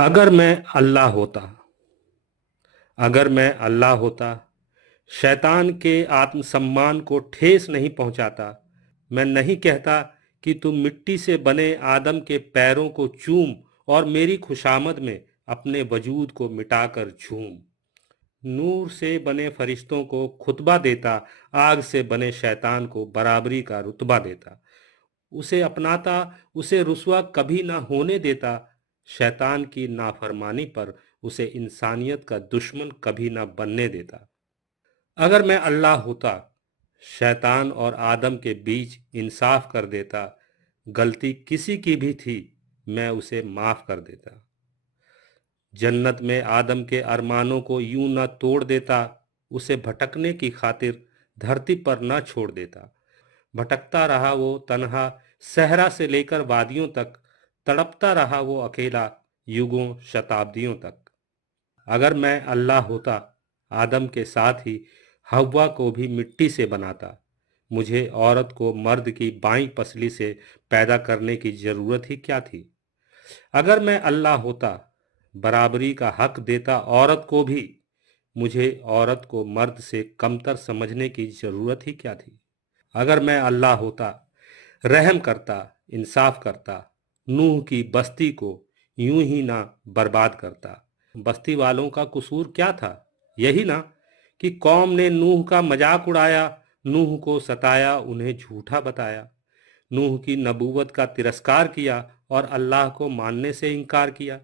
अगर मैं अल्लाह होता अगर मैं अल्लाह होता, शैतान के आत्मसम्मान को ठेस नहीं पहुंचाता। मैं नहीं कहता कि तुम मिट्टी से बने आदम के पैरों को चूम और मेरी खुशामद में अपने वजूद को मिटाकर झूम। नूर से बने फरिश्तों को खुतबा देता, आग से बने शैतान को बराबरी का रुतबा देता। उसे अपनाता, उसे रुसवा कभी ना होने देता। शैतान की नाफरमानी पर उसे इंसानियत का दुश्मन कभी ना बनने देता। अगर मैं अल्लाह होता, शैतान और आदम के बीच इंसाफ कर देता। गलती किसी की भी थी, मैं उसे माफ कर देता। जन्नत में आदम के अरमानों को यूं ना तोड़ देता। उसे भटकने की खातिर धरती पर ना छोड़ देता। भटकता रहा वो तन्हा, सहरा से लेकर वादियों तक। तड़पता रहा वो अकेला, युगों शताब्दियों तक। अगर मैं अल्लाह होता, आदम के साथ ही हव्वा को भी मिट्टी से बनाता। मुझे औरत को मर्द की बाईं पसली से पैदा करने की जरूरत ही क्या थी। अगर मैं अल्लाह होता, बराबरी का हक देता औरत को भी। मुझे औरत को मर्द से कमतर समझने की जरूरत ही क्या थी। अगर मैं अल्लाह होता, रहम करता, इंसाफ करता। नूह की बस्ती को यूं ही ना बर्बाद करता। बस्ती वालों का कसूर क्या था? यही ना कि कौम ने नूह का मजाक उड़ाया, नूह को सताया, उन्हें झूठा बताया। नूह की नबूवत का तिरस्कार किया और अल्लाह को मानने से इनकार किया।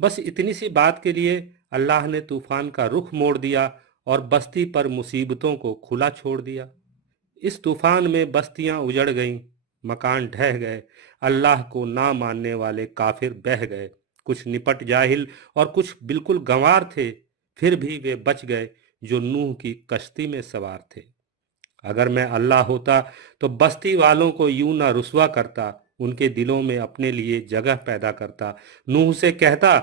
बस इतनी सी बात के लिए अल्लाह ने तूफान का रुख मोड़ दिया और बस्ती पर मुसीबतों को खुला छोड़ दिया। इस तूफान में बस्तियां उजड़ गईं, मकान ढह गए, अल्लाह को ना मानने वाले काफिर बह गए। कुछ निपट जाहिल और कुछ बिल्कुल गंवार थे, फिर भी वे बच गए जो नूह की कश्ती में सवार थे। अगर मैं अल्लाह होता तो बस्ती वालों को यूं ना रुसवा करता, उनके दिलों में अपने लिए जगह पैदा करता। नूह से कहता,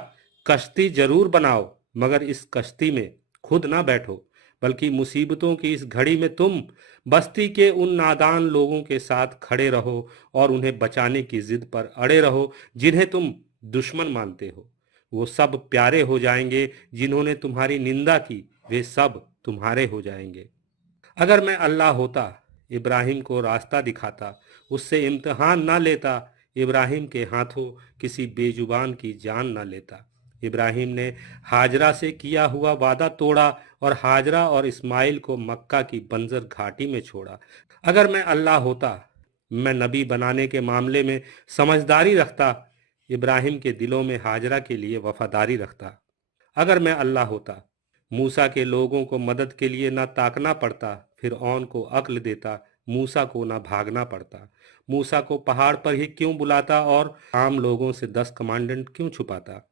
कश्ती जरूर बनाओ, मगर इस कश्ती में खुद ना बैठो, बल्कि मुसीबतों की इस घड़ी में तुम बस्ती के उन नादान लोगों के साथ खड़े रहो और उन्हें बचाने की जिद पर अड़े रहो जिन्हें तुम दुश्मन मानते हो। वो सब प्यारे हो जाएंगे, जिन्होंने तुम्हारी निंदा की वे सब तुम्हारे हो जाएंगे। अगर मैं अल्लाह होता, इब्राहिम को रास्ता दिखाता, उससे इम्तिहान ना लेता। इब्राहिम के हाथों किसी बेजुबान की जान ना लेता। इब्राहिम ने हाजरा से किया हुआ वादा तोड़ा और हाजरा और इस्माइल को मक्का की बंजर घाटी में छोड़ा। अगर मैं अल्लाह होता, मैं नबी बनाने के मामले में समझदारी रखता। इब्राहिम के दिलों में हाजरा के लिए वफादारी रखता। अगर मैं अल्लाह होता, मूसा के लोगों को मदद के लिए ना ताकना पड़ता, फिरऔन को अक्ल देता, मूसा को ना भागना पड़ता। मूसा को पहाड़ पर ही क्यों बुलाता और आम लोगों से 10 कमांडेंट क्यों छुपाता।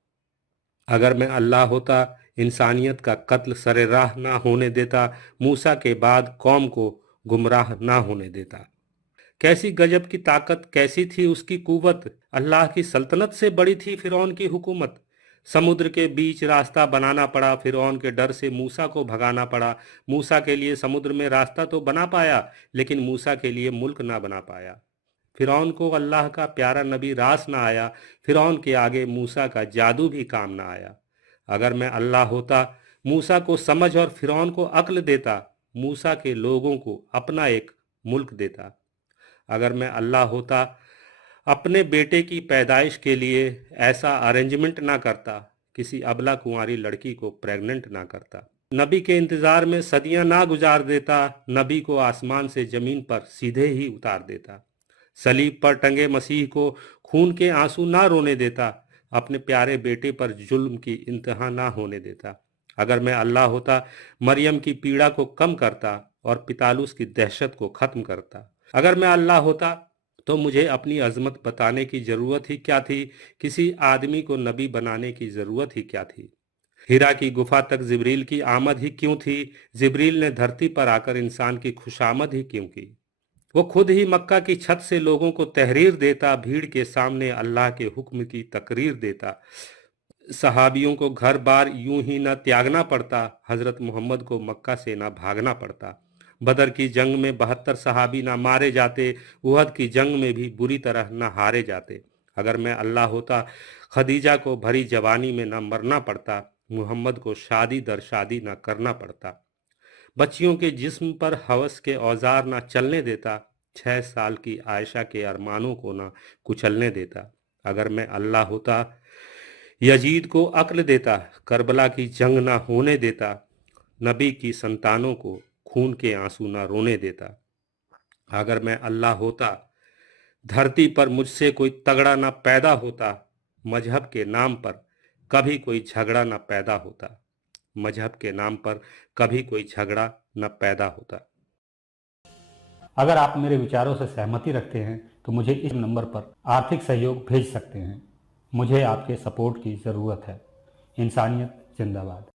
अगर मैं अल्लाह होता, इंसानियत का कत्ल सरे राह ना होने देता, मूसा के बाद कौम को गुमराह ना होने देता। कैसी गजब की ताकत, कैसी थी उसकी कुव्वत। अल्लाह की सल्तनत से बड़ी थी फिरौन की हुकूमत। समुद्र के बीच रास्ता बनाना पड़ा, फिरौन के डर से मूसा को भगाना पड़ा। मूसा के लिए समुद्र में रास्ता तो बना पाया, लेकिन मूसा के लिए मुल्क ना बना पाया। फिरौन को अल्लाह का प्यारा नबी रास ना आया, फिरौन के आगे मूसा का जादू भी काम ना आया। अगर मैं अल्लाह होता, मूसा को समझ और फिरौन को अक्ल देता, मूसा के लोगों को अपना एक मुल्क देता। अगर मैं अल्लाह होता, अपने बेटे की पैदाइश के लिए ऐसा अरेंजमेंट ना करता, किसी अबला कुंवारी लड़की को प्रेग्नेंट ना करता। नबी के इंतजार में सदियां ना गुजार देता, नबी को आसमान से जमीन पर सीधे ही उतार देता। सलीब पर टंगे मसीह को खून के आंसू ना रोने देता, अपने प्यारे बेटे पर जुल्म की इंतहा ना होने देता। अगर मैं अल्लाह होता, मरियम की पीड़ा को कम करता और पितालुस की दहशत को खत्म करता। अगर मैं अल्लाह होता तो मुझे अपनी अजमत बताने की जरूरत ही क्या थी, किसी आदमी को नबी बनाने की जरूरत ही क्या थी। हिरा की गुफा तक जिब्रील की आमद ही क्यों थी, जिब्रील ने धरती पर आकर इंसान की खुशामद ही क्यों की। वो खुद ही मक्का की छत से लोगों को तहरीर देता, भीड़ के सामने अल्लाह के हुक्म की तकरीर देता। सहाबियों को घर बार यूं ही न त्यागना पड़ता, हजरत मोहम्मद को मक्का से ना भागना पड़ता। बदर की जंग में 72 सहाबी ना मारे जाते, उहद की जंग में भी बुरी तरह ना हारे जाते। अगर मैं अल्लाह होता, खदीजा को भरी जवानी में न मरना पड़ता, मुहम्मद को शादी दर शादी न करना पड़ता, बच्चियों के जिस्म पर हवस के औजार न चलने देता, 6 साल की आयशा के अरमानों को न कुचलने देता। अगर मैं अल्लाह होता, यजीद को अक्ल देता, करबला की जंग न होने देता, नबी की संतानों को खून के आंसू न रोने देता। अगर मैं अल्लाह होता, धरती पर मुझसे कोई तगड़ा न पैदा होता, मजहब के नाम पर कभी कोई झगड़ा न पैदा होता, मजहब के नाम पर कभी कोई झगड़ा न पैदा होता। अगर आप मेरे विचारों से सहमति रखते हैं तो मुझे इस नंबर पर आर्थिक सहयोग भेज सकते हैं। मुझे आपके सपोर्ट की ज़रूरत है। इंसानियत जिंदाबाद।